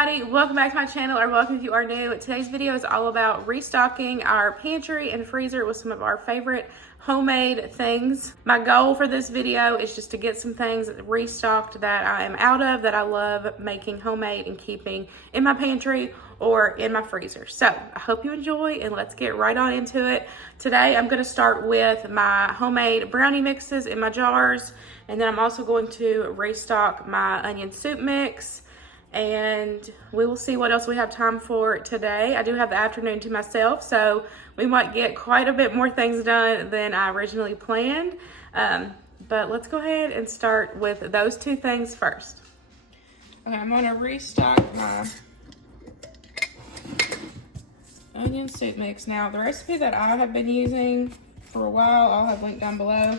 everybody, welcome back to my channel, or welcome if you are new. Today's video is all about restocking our pantry and freezer with some of our favorite homemade things. My goal for this video is just to get some things restocked that I am out of, that I love making homemade and keeping in my pantry or in my freezer. So I hope you enjoy, and let's get right on into it. Today I'm going to start with my homemade brownie mixes in my jars, and then I'm also going to restock my onion soup mix, and we will see what else we have time for today. I do have the afternoon to myself, so we might get quite a bit more things done than I originally planned. But let's go ahead and start with those two things first. Okay, I'm gonna restock my onion soup mix. Now, the recipe that I have been using for a while, I'll have linked down below.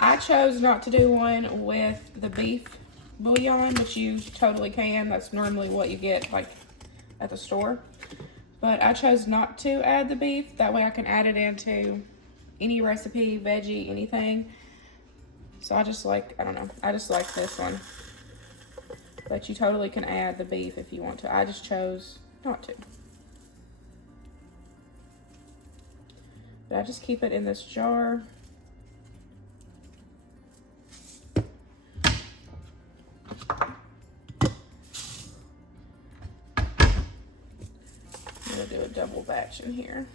I chose not to do one with the beef bouillon, but you totally can. That's normally what you get like at the store. But I chose not to add the beef. That way I can add it into any recipe, veggie, anything. So I just like, I don't know, I just like this one. But you totally can add the beef if you want to. I just chose not to. But I just keep it in this jar. I'm gonna do a double batch in here.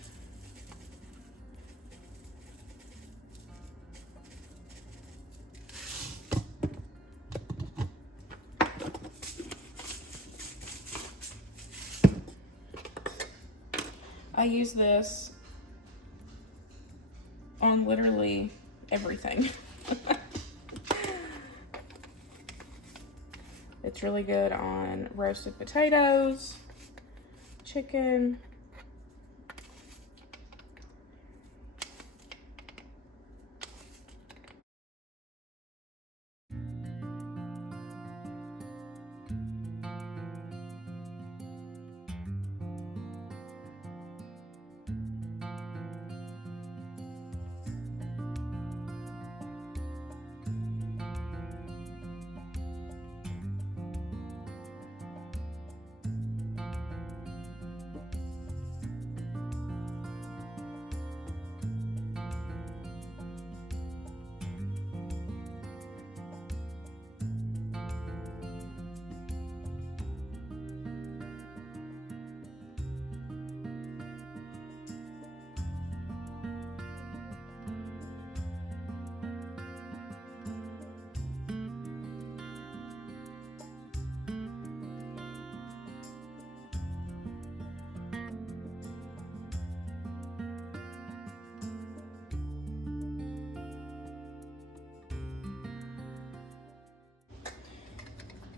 I use this on literally everything. It's really good on roasted potatoes, chicken,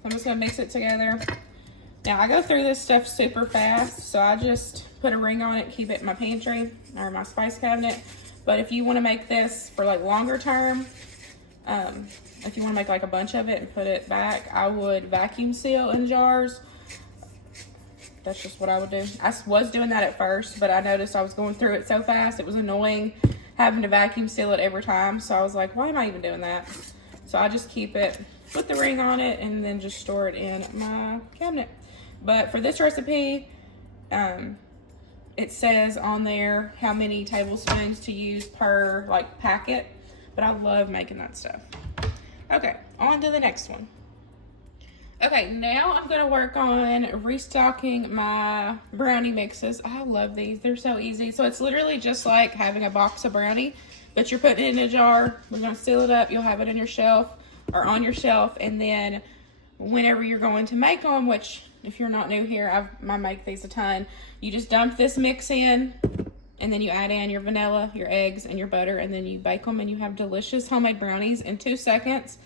I'm just gonna mix it together. Now I go through this stuff super fast, so I just put a ring on it, keep it in my pantry or my spice cabinet. But if you wanna make this for like longer term, if you wanna make like a bunch of it and put it back, I would vacuum seal in jars. That's just what I would do. I was doing that at first, but I noticed I was going through it so fast, it was annoying having to vacuum seal it every time. So I was like, why am I even doing that? So I just keep it with the ring on it and then just store it in my cabinet. But for this recipe, it says on there how many tablespoons to use per like packet, but I love making that stuff. Okay, on to the next one. Okay, now I'm gonna work on restocking my brownie mixes. I love these, they're so easy. So it's literally just like having a box of brownie, but you're putting it in a jar. We're gonna seal it up, you'll have it in your shelf or on your shelf, and then whenever you're going to make them, which if you're not new here, I make these a ton, you just dump this mix in, and then you add in your vanilla, your eggs, and your butter, and then you bake them, and you have delicious homemade brownies in 2 seconds,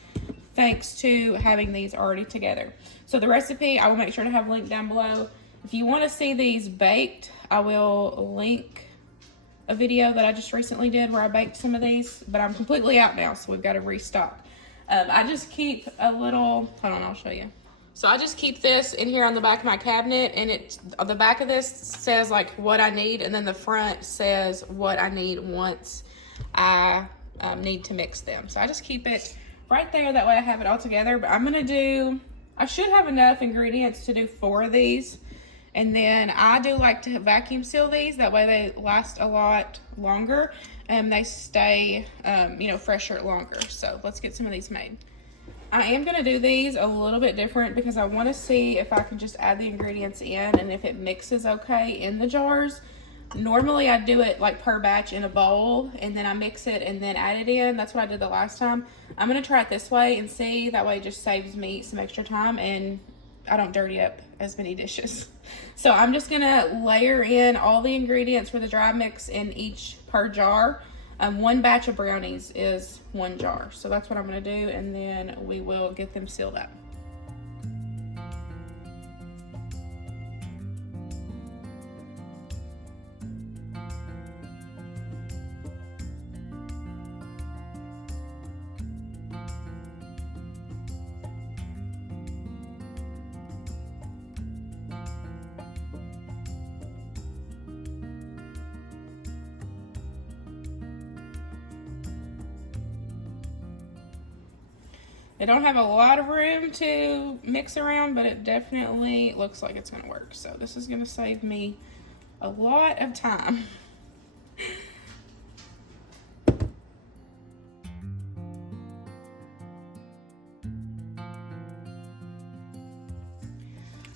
thanks to having these already together. So the recipe, I will make sure to have linked down below. If you want to see these baked, I will link a video that I just recently did where I baked some of these, but I'm completely out now, so we've got to restock. I just keep a little, hold on, I'll show you. So I just keep this in here on the back of my cabinet, and it, on the back of this says like what I need, and then the front says what I need once I need to mix them. So I just keep it right there, that way I have it all together. But I'm gonna do I should have enough ingredients to do 4 of these. And then I do like to vacuum seal these. That way they last a lot longer and they stay, you know, fresher longer. So let's get some of these made. I am going to do these a little bit different because I want to see if I can just add the ingredients in and if it mixes okay in the jars. Normally I do it like per batch in a bowl and then I mix it and then add it in. That's what I did the last time. I'm going to try it this way and see. That way it just saves me some extra time and I don't dirty up as many dishes. So I'm just going to layer in all the ingredients for the dry mix in each per jar. 1 batch of brownies is 1 jar. So that's what I'm going to do, and then we will get them sealed up. They don't have a lot of room to mix around, but it definitely looks like it's going to work. So this is going to save me a lot of time.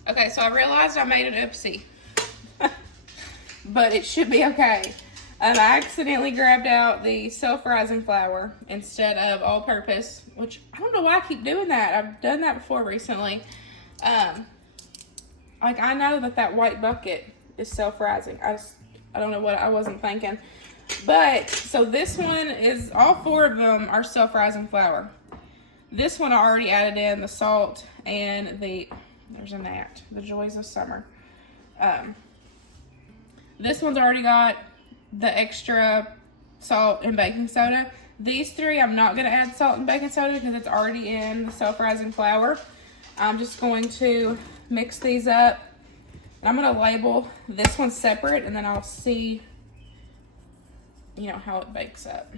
Okay, so I realized I made an oopsie, but it should be okay. I accidentally grabbed out the self-rising flour instead of all-purpose, which I don't know why I keep doing that. I've done that before recently. Like I know that white bucket is self-rising. I don't know what I wasn't thinking. But, so this one is, all 4 of them are self-rising flour. This one I already added in the salt and there's a gnat, the joys of summer. This one's already got the extra salt and baking soda. These 3 I'm not going to add salt and baking soda because it's already in the self-rising flour. I'm just going to mix these up. I'm going to label this one separate and then I'll see, you know, how it bakes up.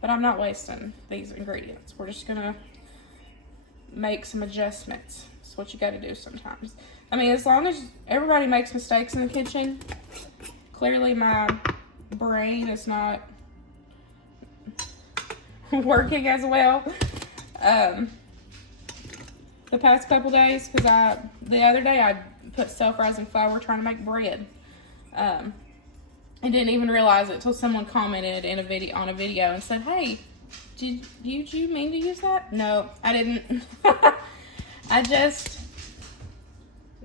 But I'm not wasting these ingredients. We're just going to make some adjustments. That's what you got to do sometimes. I mean, as long as everybody makes mistakes in the kitchen, clearly my brain is not working as well the past couple days because the other day I put self-rising flour trying to make bread. And didn't even realize it until someone commented in on a video and said, "Hey, did you mean to use that?" No, I didn't. I just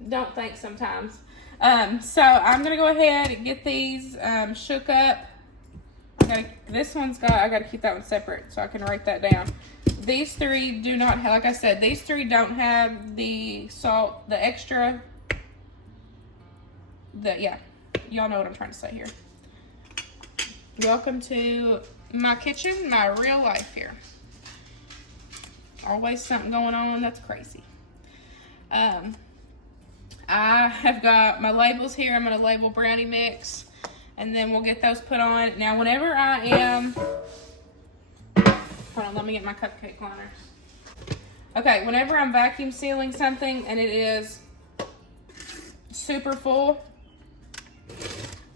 don't think sometimes. So I'm gonna go ahead and get these shook up. This one's got, I gotta keep that one separate so I can write that down. These 3 do not have, like I said, these 3 don't have the salt, the extra, yeah, y'all know what I'm trying to say here. Welcome to my kitchen, my real life here. Always something going on, that's crazy. I have got my labels here. I'm going to label brownie mix, and then we'll get those put on. Now, whenever I am, hold on, let me get my cupcake liners. Okay, whenever I'm vacuum sealing something and it is super full,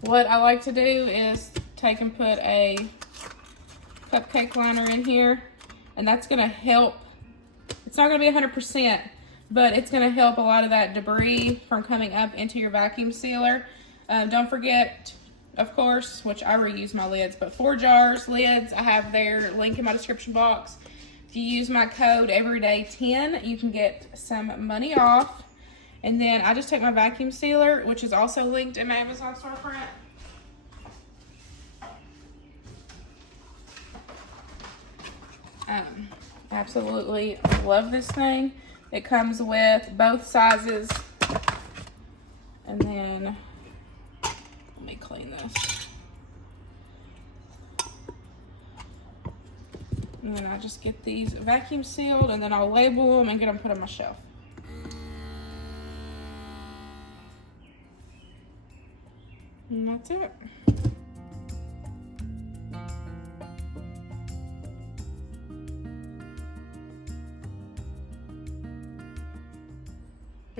what I like to do is take and put a cupcake liner in here, and that's going to help. It's not going to be 100%. But it's going to help a lot of that debris from coming up into your vacuum sealer. Don't forget, of course, which I reuse my lids, but 4 jars, lids, I have their link in my description box. If you use my code everyday10, you can get some money off. And then I just take my vacuum sealer, which is also linked in my Amazon storefront. Absolutely love this thing. It comes with both sizes. And then, let me clean this. And then I just get these vacuum sealed, and then I'll label them and get them put on my shelf. And that's it.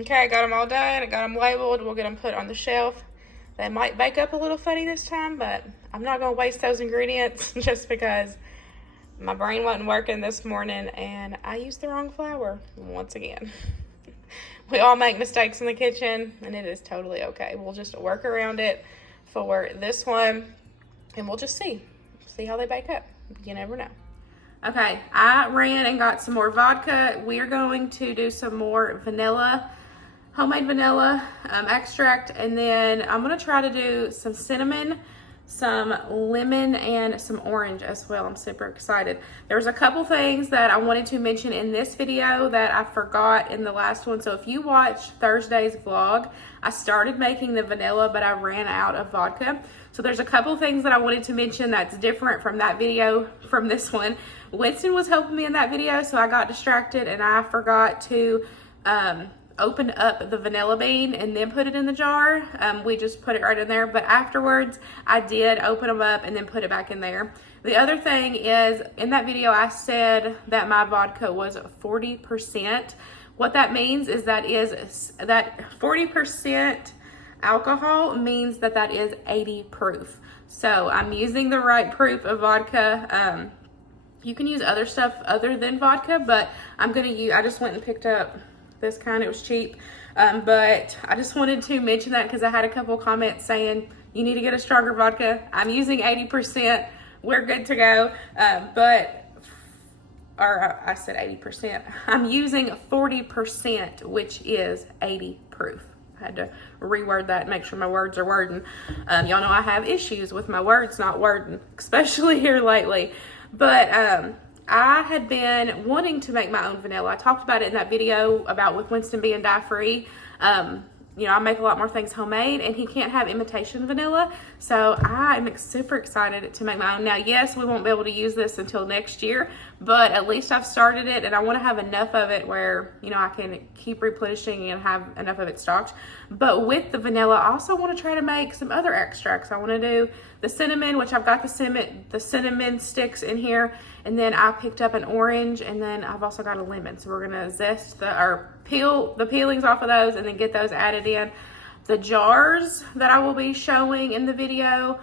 Okay, I got them all done. I got them labeled. We'll get them put on the shelf. They might bake up a little funny this time, but I'm not going to waste those ingredients just because my brain wasn't working this morning and I used the wrong flour once again. We all make mistakes in the kitchen and it is totally okay. We'll just work around it for this one and we'll just see how they bake up. You never know. Okay, I ran and got some more vodka. We are going to do some more vanilla, homemade vanilla extract, and then I'm gonna try to do some cinnamon, some lemon, and some orange as well. I'm super excited. There's a couple things that I wanted to mention in this video that I forgot in the last one. So if you watch Thursday's vlog, I started making the vanilla, but I ran out of vodka. So there's a couple things that I wanted to mention that's different from that video, from this one. Winston was helping me in that video, so I got distracted and I forgot to open up the vanilla bean and then put it in the jar. We just put it right in there, but afterwards I did open them up and then put it back in there. The other thing is, in that video I said that my vodka was 40%. What that means is that 40% alcohol means that is 80 proof. So I'm using the right proof of vodka. You can use other stuff other than vodka, but I just went and picked up this kind. It was cheap, but I just wanted to mention that because I had a couple comments saying you need to get a stronger vodka. I'm using 80%. We're good to go. I said 80%. I'm using 40%, which is 80 proof. I had to reword that and make sure my words are wording. Y'all know I have issues with my words not wording, especially here lately. But I had been wanting to make my own vanilla. I talked about it in that video about with Winston being dye-free. You know, I make a lot more things homemade and he can't have imitation vanilla. So I am super excited to make my own. Now, yes, we won't be able to use this until next year, but at least I've started it and I want to have enough of it where, you know, I can keep replenishing and have enough of it stocked. But with the vanilla, I also want to try to make some other extracts. I want to do the cinnamon, which I've got the cinnamon sticks in here. And then I picked up an orange and then I've also got a lemon. So we're going to peel the peelings off of those and then get those added in. The jars that I will be showing in the video,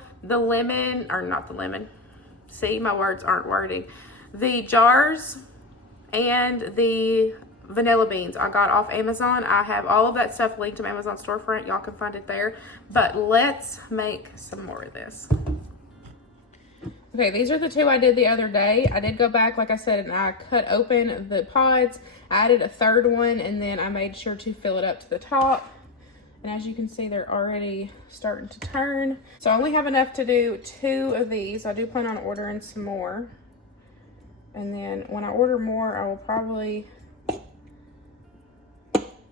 see, my words aren't wording. The jars and the vanilla beans I got off Amazon. I have all of that stuff linked to my Amazon storefront. Y'all can find it there. But let's make some more of this. Okay, these are the two I did the other day. I did go back, like I said, and I cut open the pods. I added a third one, and then I made sure to fill it up to the top. And as you can see, they're already starting to turn. So I only have enough to do 2 of these. I do plan on ordering some more. And then when I order more, I will probably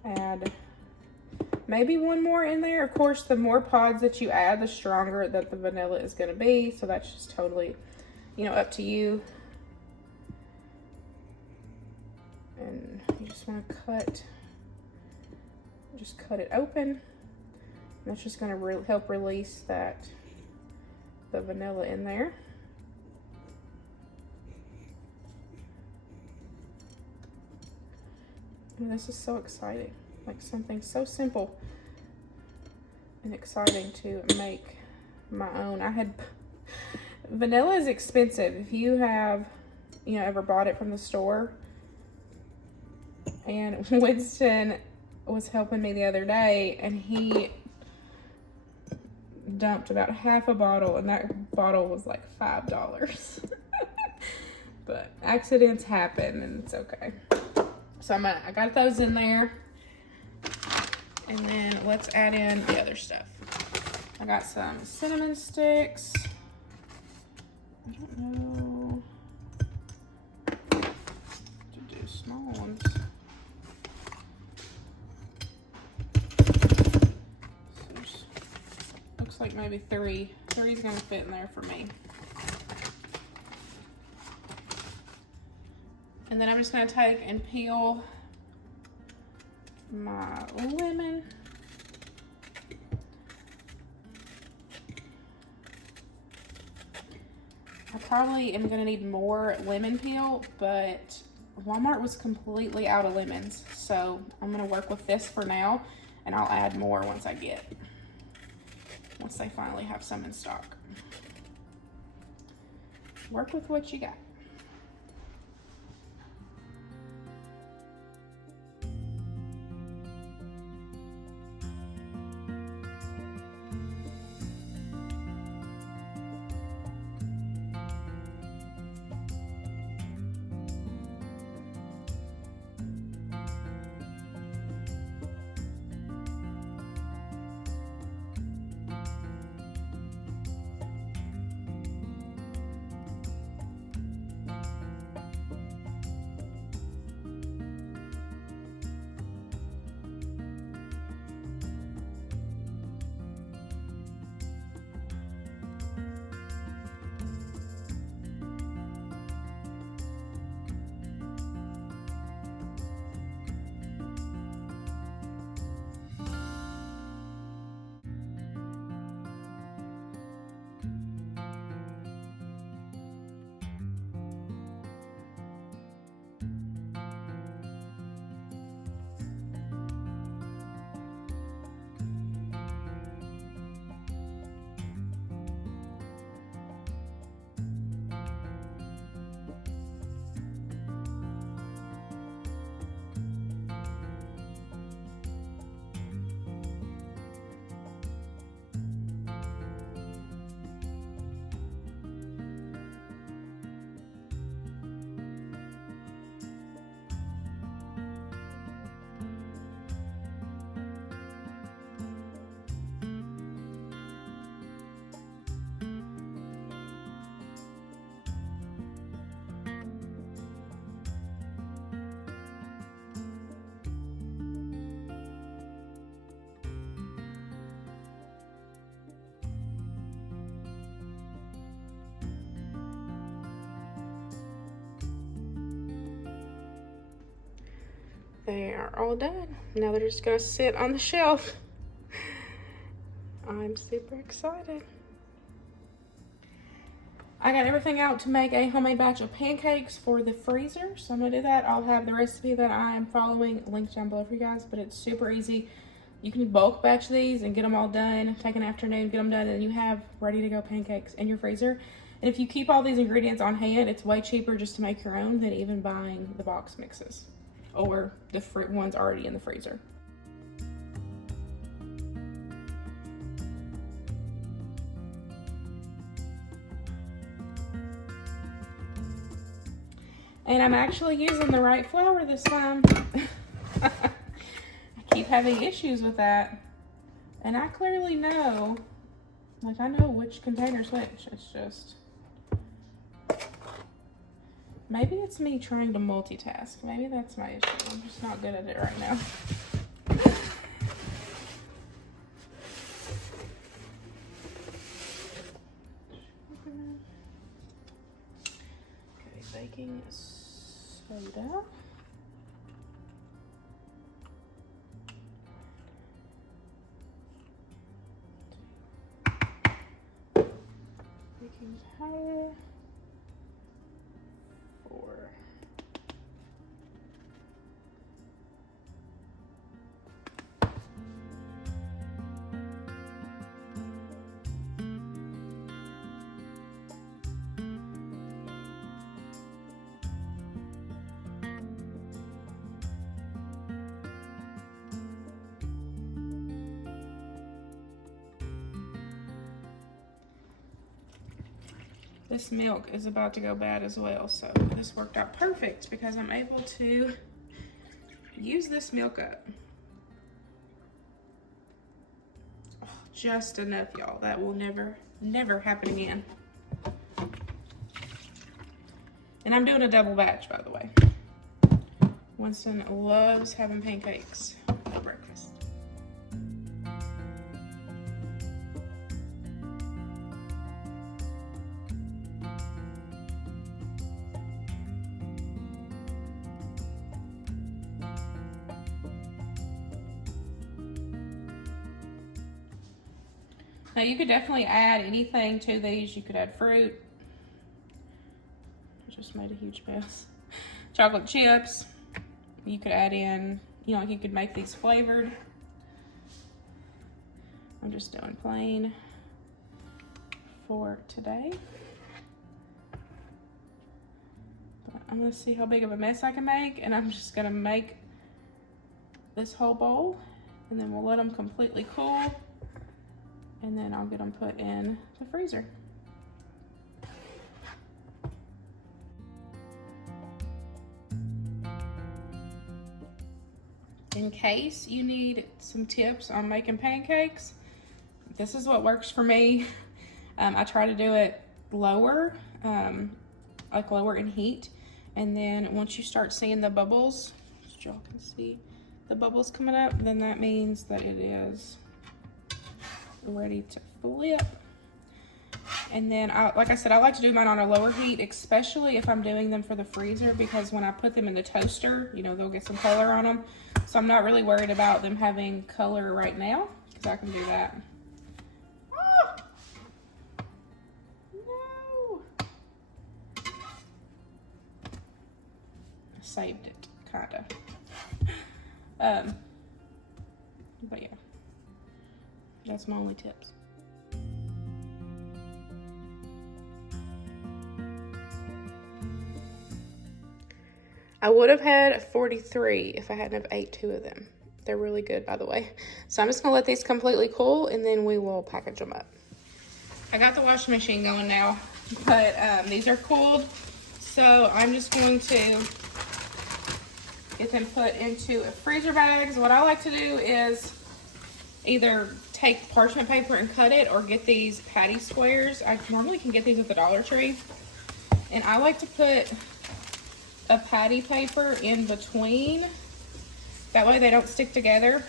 add maybe 1 more in there. Of course, the more pods that you add, the stronger that the vanilla is going to be. So that's just totally, you know, up to you. And you just want to cut it open. That's just going to help release the vanilla in there. And this is so exciting. Like something so simple and exciting to make my own. Vanilla is expensive. If you have, you know, ever bought it from the store, and Winston was helping me the other day and he dumped about half a bottle and that bottle was like $5. But accidents happen and it's okay. So I got those in there. And then let's add in the other stuff. I got some cinnamon sticks. I don't know to do small ones. So looks like maybe 3. 3 is gonna fit in there for me. And then I'm just gonna take and peel my lemon. I probably am gonna need more lemon peel, but Walmart was completely out of lemons. So I'm gonna work with this for now, and I'll add more once they finally have some in stock. Work with what you got. They are all done. Now they're just gonna sit on the shelf. I'm super excited. I got everything out to make a homemade batch of pancakes for the freezer. So I'm gonna do that. I'll have the recipe that I'm following linked down below for you guys, but it's super easy. You can bulk batch these and get them all done. Take an afternoon, get them done, and you have ready to go pancakes in your freezer. And if you keep all these ingredients on hand, it's way cheaper just to make your own than even buying the box mixes or the fruit ones already in the freezer. And I'm actually using the right flour this time. I keep having issues with that. And I clearly know, like I know which container's which. It's just, maybe it's me trying to multitask. Maybe that's my issue. I'm just not good at it right now. Okay, baking soda. Baking powder. 4. This milk is about to go bad as well, so this worked out perfect because I'm able to use this milk up. Oh, just enough, y'all. That will never happen again. And I'm doing a double batch, by the way. Winston loves having pancakes for breakfast. Now you could definitely add anything to these. You could add fruit. I just made a huge mess. chocolate chips. You could add in, you know, like you could make these flavored. I'm just doing plain for today. But I'm gonna see how big of a mess I can make, and I'm just gonna make this whole bowl, and then we'll let them completely cool, and then I'll get them put in the freezer. In case you need some tips on making pancakes, this is what works for me. I try to do it lower, like lower in heat. And then once you start seeing the bubbles, as y'all can see the bubbles coming up, then that means that it is ready to flip. And then, like I said, I like to do mine on a lower heat, especially if I'm doing them for the freezer, because when I put them in the toaster, you know, they'll get some color on them. So I'm not really worried about them having color right now, because I can do that. Oh! No! I saved it, kinda. But yeah, that's my only tips. I would have had 43 if I hadn't have ate 2 of them. They're really good, by the way. So I'm just gonna let these completely cool, and then we will package them up. I got the washing machine going now, but these are cooled. So I'm just going to get them put into freezer bags. What I like to do is either take parchment paper and cut it, or get these patty squares. I normally can get these at the Dollar Tree. And I like to put a patty paper in between. That way they don't stick together.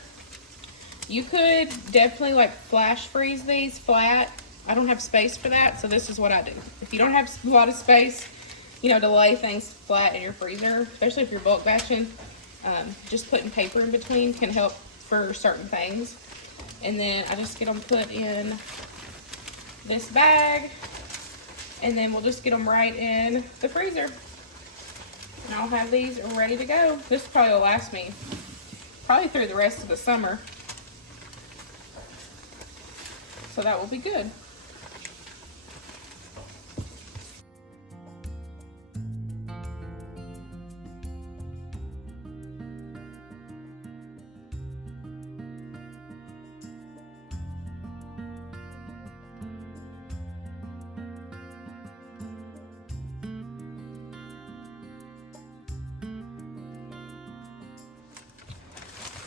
You could definitely like flash freeze these flat. I don't have space for that, so this is what I do. If you don't have a lot of space, you know, to lay things flat in your freezer, especially if you're bulk batching, just putting paper in between can help for certain things. And then I just get them put in this bag, and then we'll just get them right in the freezer. And I'll have these ready to go. This probably will last me probably through the rest of the summer. So that will be good.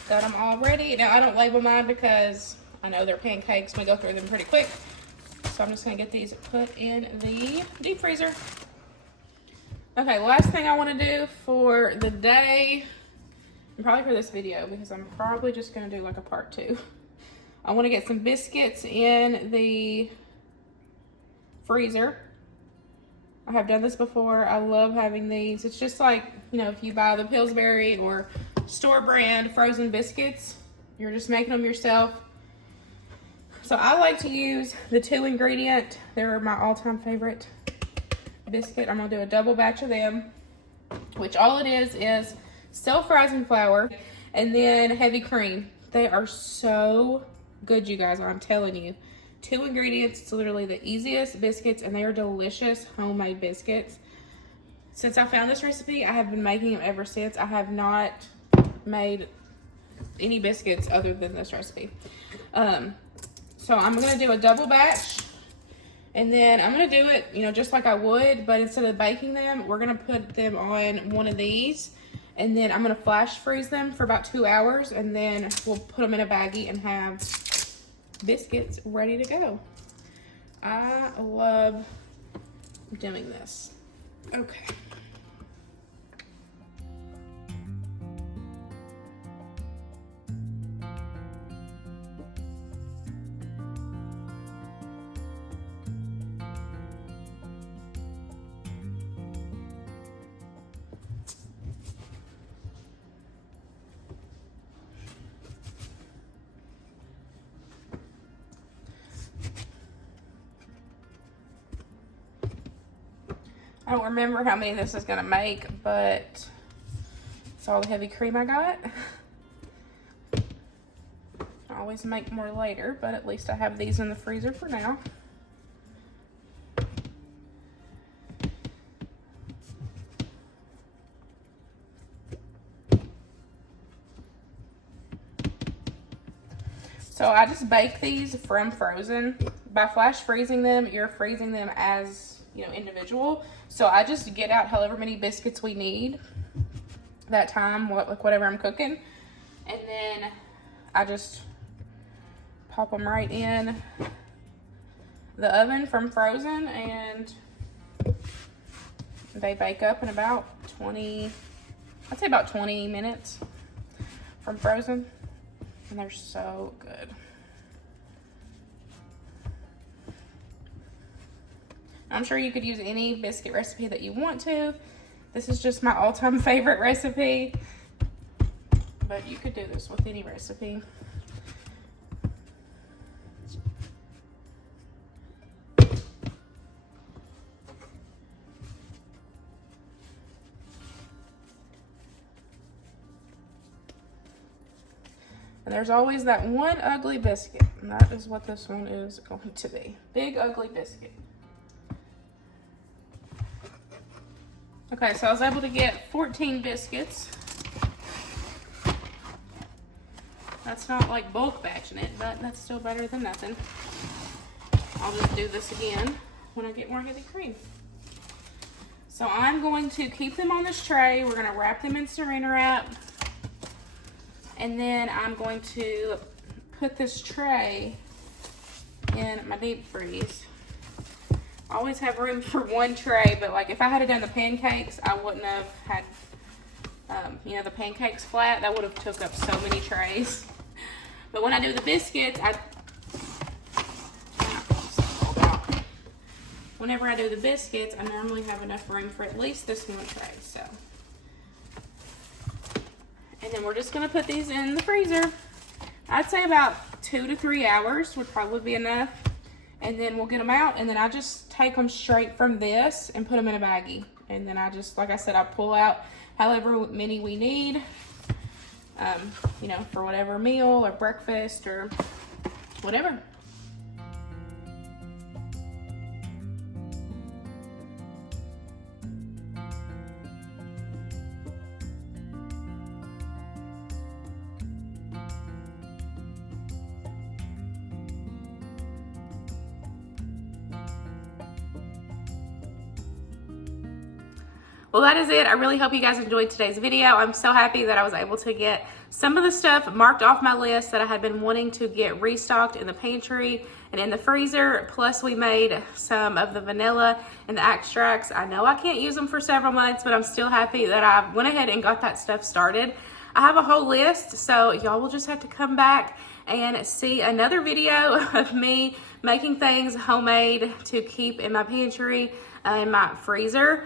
Got them all ready. Now I don't label mine because I know they're pancakes. We go through them pretty quick. So I'm just gonna get these put in the deep freezer. Okay, last thing I wanna do for the day, and probably for this video, because I'm probably just gonna do like a part 2. I wanna get some biscuits in the freezer. I have done this before. I love having these. It's just like, you know, if you buy the Pillsbury or store brand frozen biscuits, you're just making them yourself. So I like to use the 2 ingredient. They're my all-time favorite biscuit. I'm gonna do a double batch of them, which all it is self-rising flour and then heavy cream. They are so good, you guys, I'm telling you. 2 ingredients, it's literally the easiest biscuits, and they are delicious homemade biscuits. Since I found this recipe, I have been making them ever since. I have not made any biscuits other than this recipe. So I'm gonna do a double batch, and then I'm gonna do it, you know, just like I would, but instead of baking them, we're gonna put them on one of these, and then I'm gonna flash freeze them for about 2 hours, and then we'll put them in a baggie and have biscuits ready to go. I love doing this. Okay. I don't remember how many this is gonna make, but it's all the heavy cream I got. I always make more later, but at least I have these in the freezer for now. So I just bake these from frozen. By flash freezing them, you're freezing them as, you know, individual. So I just get out however many biscuits we need that time, like whatever I'm cooking. And then I just pop them right in the oven from frozen, and they bake up in about 20, I'd say about 20 minutes from frozen. And they're so good. I'm sure you could use any biscuit recipe that you want to. This is just my all-time favorite recipe, but you could do this with any recipe. And there's always that one ugly biscuit, and that is what this one is going to be. Big ugly biscuit. Okay, so I was able to get 14 biscuits. That's not like bulk batching it, but that's still better than nothing. I'll just do this again when I get more heavy cream. So I'm going to keep them on this tray. We're gonna wrap them in saran wrap. And then I'm going to put this tray in my deep freeze. I always have room for one tray, but like if I had done the pancakes, I wouldn't have had, you know, the pancakes flat. That would have took up so many trays. But when I do the biscuits, whenever I do the biscuits, I normally have enough room for at least this one tray, so. And then we're just gonna put these in the freezer. I'd say about 2 to 3 hours would probably be enough. And then we'll get them out, and then I just take them straight from this and put them in a baggie. And then I just, like I said, I pull out however many we need, you know, for whatever meal or breakfast or whatever. Well, that is it. I really hope you guys enjoyed today's video. I'm so happy that I was able to get some of the stuff marked off my list that I had been wanting to get restocked in the pantry and in the freezer. Plus, we made some of the vanilla and the extracts. I know I can't use them for several months, but I'm still happy that I went ahead and got that stuff started. I have a whole list, so y'all will just have to come back and see another video of me making things homemade to keep in my pantry, in my freezer.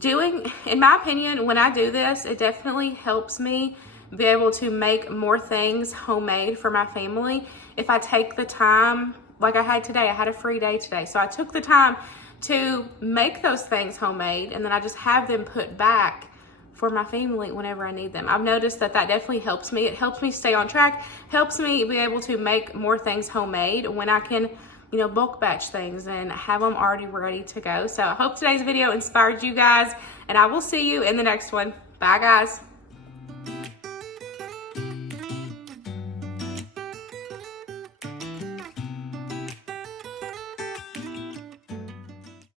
In my opinion, when I do this, it definitely helps me be able to make more things homemade for my family. If I take the time, like I had today, I had a free day today. So I took the time to make those things homemade, and then I just have them put back for my family whenever I need them. I've noticed that that definitely helps me. It helps me stay on track, helps me be able to make more things homemade when I can, you know, bulk batch things and have them already ready to go. So I hope today's video inspired you guys, and I will see you in the next one. Bye, guys.